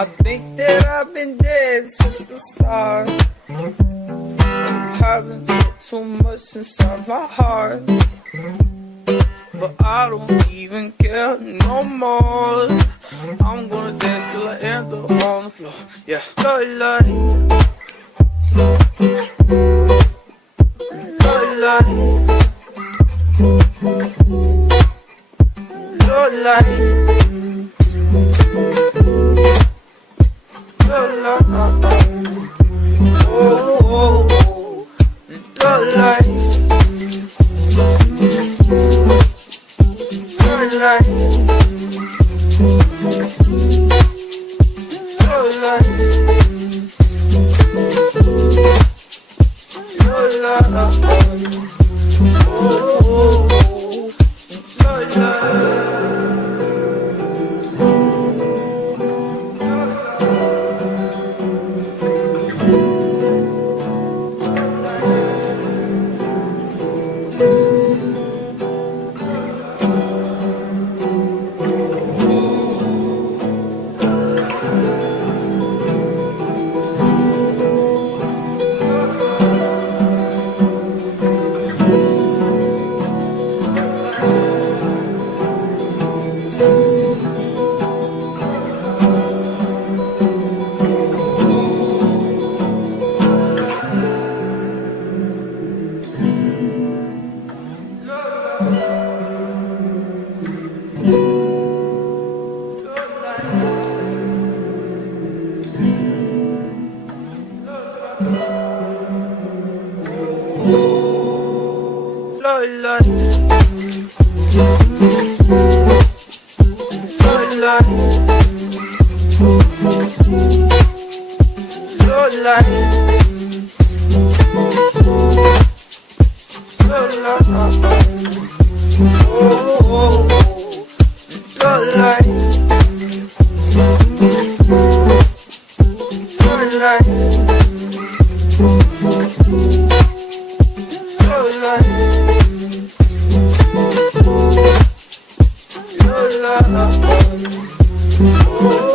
I think that I've been dead since the start. Haven't took too much inside my heart, but I don't even care no more. I'm gonna dance till I end up on the floor. Yeah, love life, love life, love life, love life. Oh, oh, oh. Love life, love life, love life, love life. Oh, oh, love life. Oh,